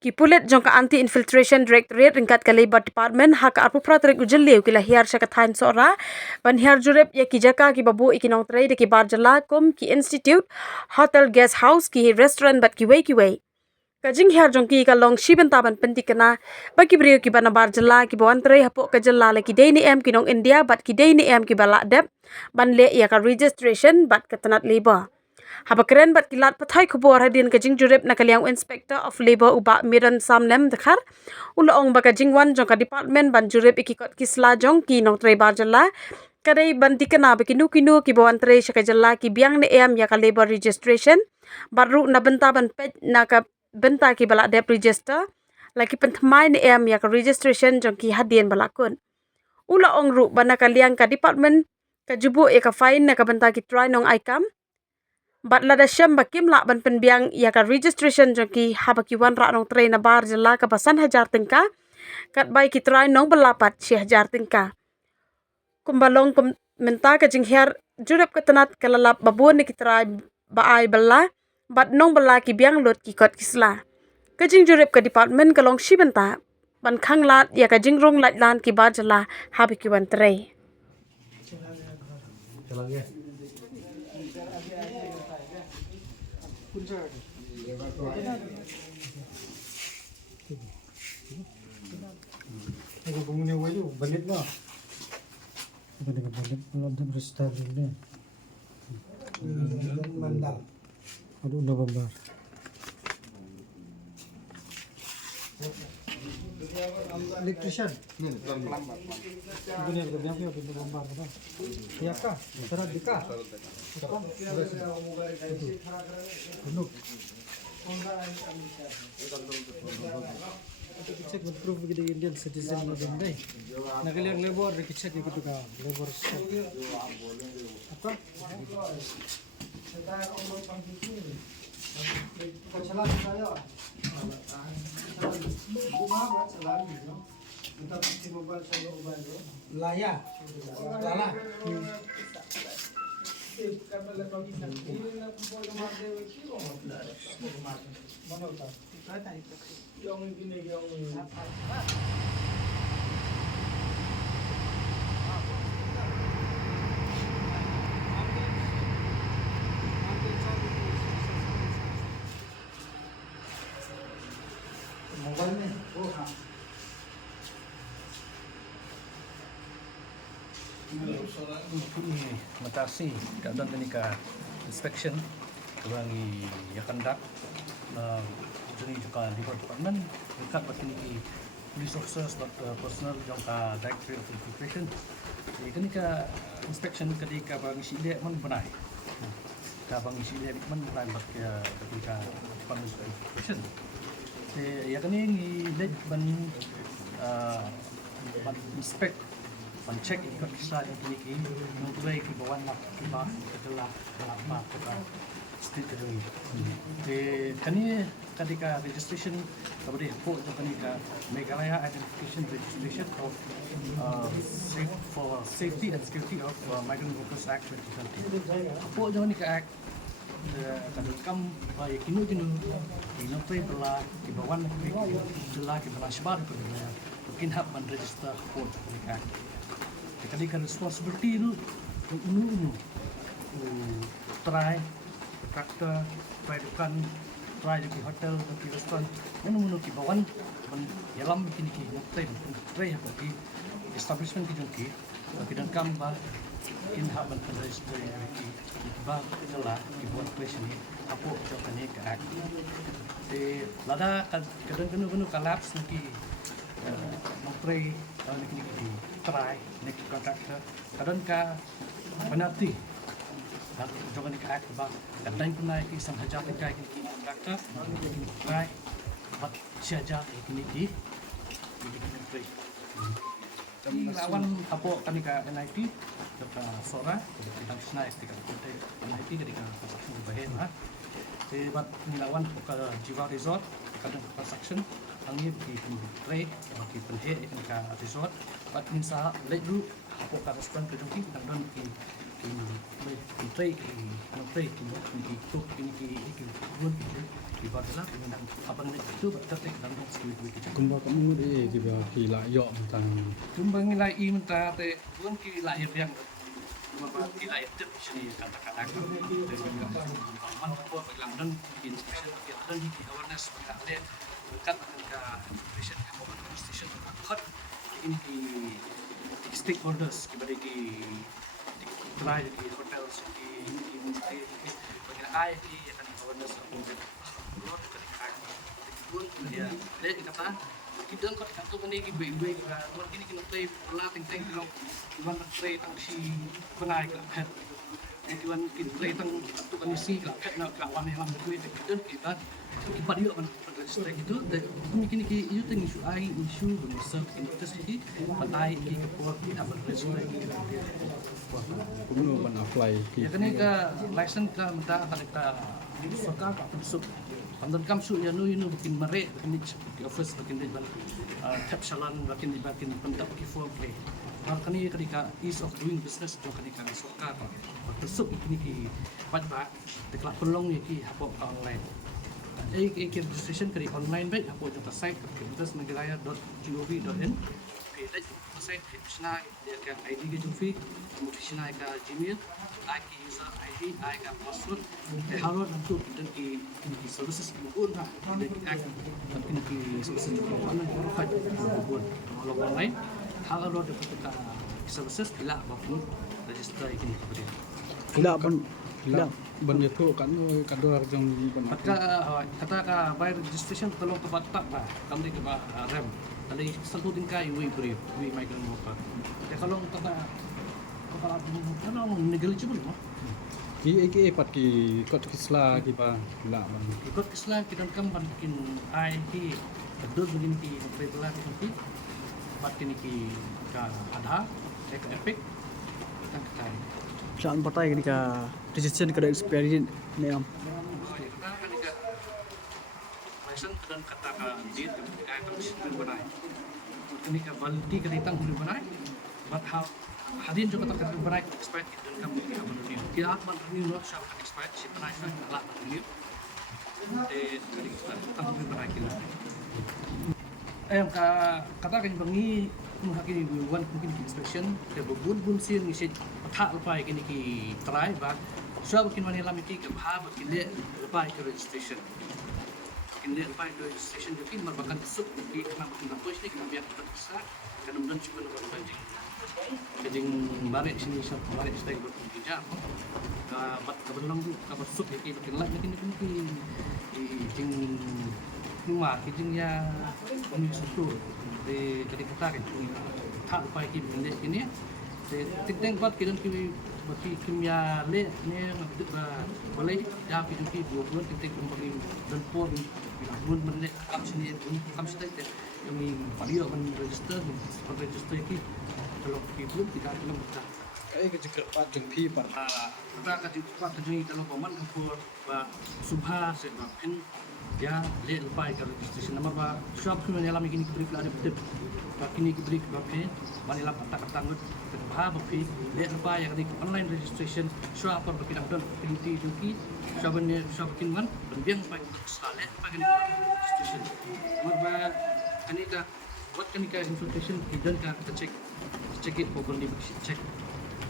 Ki pulit jong ka anti-infiltration directorate ringkat ka labor department hak arpu pratrik ujel liu kila hiar syaka thain sora ban hiar jurep ya ki jaka ki babu ikinong trei de ki barjala kum ki institute hotel guest house ki restaurant bat ki wei kajing hiar jong ki ka long shiben taban penti kana bagi brio ki bana barjala ki bawan trei hapok ka jala le ki dei ni em ki nong India bat ki dei ni em ki bala dep ban le ya ka registration bat ka tanat labor haba keren bat kilat pathai khubor hadin kajing jurep na kaliang inspector of labor uba miran samlem dekhar ula ong ba kajing wan jong ka department ban jurep ikikot kisla jong ki nong trei barjala kadai banti kana ba kinu ki bawan trei syaka jala ki biang ne em ya ka labor registration baru na benta ban pet na ka benta ki bala dep register laki penthmai ne em ya ka registration jong ki hadien balakun ula ong ru bana kaliang ka department ka jubu ya ka fine na ka benta ki try nong aikam bat lada syam bakim la ban penbiang ya ka registration jong ki haba ki wan ra nong train na bar jela ka basan hajar tingka kat bai ki try nong belapat si hajar tingka kumbalong menta ka jing hiar jurep ketenat kalalap babun ni ki try baai bela bat nong bela ki biang lot ki kot kisla kajing jurep ka department kalong shibenta ban khang lat ya ka jing rong lat lan ki bar jela haba ki wan tray Ako pumunta wayo, balit na. Ito na balit, wala na restart din. Mandal. Ano na ba? Electrician. Dunia kerja apa pintu bombar apa? Ya kah? Serat dika. Penuh. Check with proof with the Indian citizen of India. Nagaliang labor, check gitu ka. Labor check. Apa? Laya. Lala. Mobile में वो हाँ Matasi keadaan ketika inspection kurangi ya kandak jadi juga di department dekat berkini police officers personal jangka directorate of infiltration jadi ketika inspection ketika bang sile man benai bang sile man benai ketika department of infiltration ya kini led ban inspect check ikut kisah yang kini mengurai ke bawah nak kibar adalah apa kita state dari kini ketika registration kemudian po ketika Meghalaya identification registration of for safety and security of Migrant Workers Act 2020 po jangan ke act kadang kam baik kinu tray bela ke bawah nak jelas ke bawah sebar ke mungkin hak menregister po ke act ketika responsibility itu unu try traktor try dukan try di hotel di restoran unu ki bawan yalam kini ki try ki establishment ki jongki dan kamba in haban register ki ba jala ki buat question ni apo jokane ka act de lada kadang gunu collapse ki try kini ki try nek kontraktor kadang ka menati dan jogan ka act ba kadang kunai ki sang hajar ka ki kontraktor try bat siaja kini ki try lawan apo kanika NIT ka sora kita sna estika kita NIT ketika construction bahen ha bat lawan ka Jiwa Resort kadang construction angin di tray di penhe ka resort bat minsa leju apo ka restaurant ke jongki kita don ki tray ki no tray ki cook ki run ki buat lah dengan apa namanya itu tertek dan sekali kita kumba kamu deh kita kila yok tentang kumbang nilai mentah te bukan kila yang apa kila itu sini kata-kata man ko bilang dan instruction dan di awareness ada dekat dengan instruction ke station cut ini di stakeholders kepada di try di hotels di bagi ai di akan awareness untuk lot ketika pun dia lihat kata kita kau kata mana ibu-ibu kalau kini kita play bola ting-ting kalau iwan play tang si penai ke pet iwan kita play tang tu kan si ke pet nak kawan yang berdua kita kita dia kan register itu kini itu ting isu ai isu besar ini terus ini penai ke port kita register kamu ban apply ya kini ke license ke mentah kita suka apa masuk Pandan kam su ya nu bikin mare bikin di office bikin di tap salan bikin pendak ki form play. Kani ketika ease of doing business jo ketika suka ka. Tersuk ini ki pada dekla pelong ni ki hapo online. Registration kari online baik hapo jo ka site businessmegalaya.gov.in. Page site kisna dia ka ID ke jufi, kisna ka Gmail, ki user ID, ka password. Harus untuk dan ki services pun ha. Dan ki services online provide pun. Kalau online harus ada ketika services bila waktu register ini kemudian. kila ban itu kan kador jong di ban Maka kata ka by registration tolong ke batak ba kami ke ba rem. Tadi sentuh tingkai we brief we migrant worker. Ya kalau kata kalau negligible mo. ki pat ki kot kisla ki pa kila ban Ikut Islam kita kan bikin IT betul begini di regular di buat kini ki ka ada ek epic kan kita Saan patay ketika registration kada experience ni am. kita kan juga license dan kata ka di ka kan berai kini ka validity ka ditang berai but how hadin juga kata berai expert dan kamu kita renew kita akan renew lo siapa kan expert si penai kan lah renew kali kita kamu berai kita kata kan bangi mungkin bukan mungkin inspection ke bun sin ni sit patha lepai kini ki try ba so mungkin manila miki ke ha mungkin le lepai ke registration mungkin le lepai ke registration jadi merupakan sub ki kena mungkin apa sih kena biar kita bisa kan kemudian cuba nak banjing jadi balik sini shop balik stay berkerja bat kebetulan tu kabar sub ki mungkin lah mungkin jing cuma kijingnya kami susu di jadi kita kan tak lupa ki benda ini ting buat kita bagi kimia le ni boleh dah pergi ki buat ting kembali dan pun buat benda kam sini kam sini kami paling akan register ki kalau ki belum tidak belum kita ke jika pat jong pi pat kita akan cepat terjadi kalau paman kapur subha sebab ya le lepai ke registration number ba shop ku menela mikini ki brief la de tip ba kini ki brief ba pe manila patak tangut ba ba pe le lepai yang di online registration shop per kita don pinti duki shop ne shop kin man biang pa sale pa kini registration ba kani ka what kani ka infiltration hidden ka kita check it properly check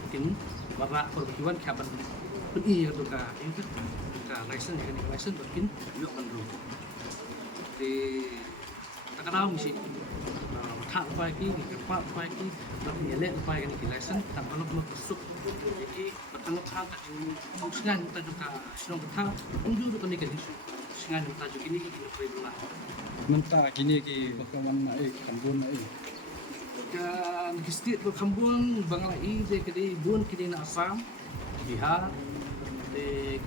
kin bara per kiwan kapan pergi itu ka itu license yang ini license bikin yuk kan dulu di terkenal mesti tak pagi cepat pagi tapi elok pagi ini license tak perlu masuk jadi bertanggung jawab dengan fungsinya kita juga senang kita unjuk itu nih kan senang kita juga ini kita perlu menta kini ki bakawan naik kambun naik dan kisah berkembang Bangladesh jadi kini bun kini Assam Bihar di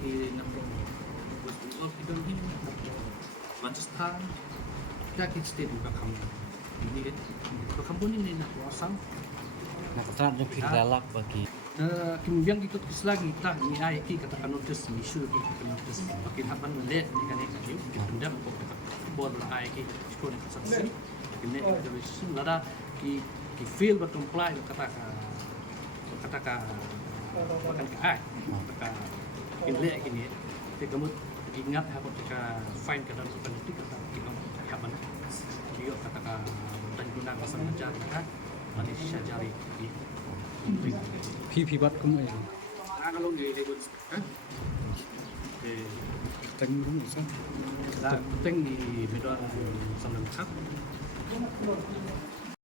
kita ini Rajasthan kita state juga kamu ini kamu ini nak wasang Nah, keterangan yang digalak bagi kemudian kita terus lagi tak ni ki katakan notice isu ki katakan notice makin haban melek ni kan ni kita buat ai ki sekolah saksi kini dari situ nada ki feel bercomply katakan bahkan ke ai katakan ilek gini jadi kamu ingat aku ketika fine ke dalam pendidik kata kita kapan dia katakan dan guna bahasa menjadi kan Malaysia jari di พี่พิวัตรก็ไม่ kalau di ributแต่งก็ไม่ใช่ penting di bidang senam kap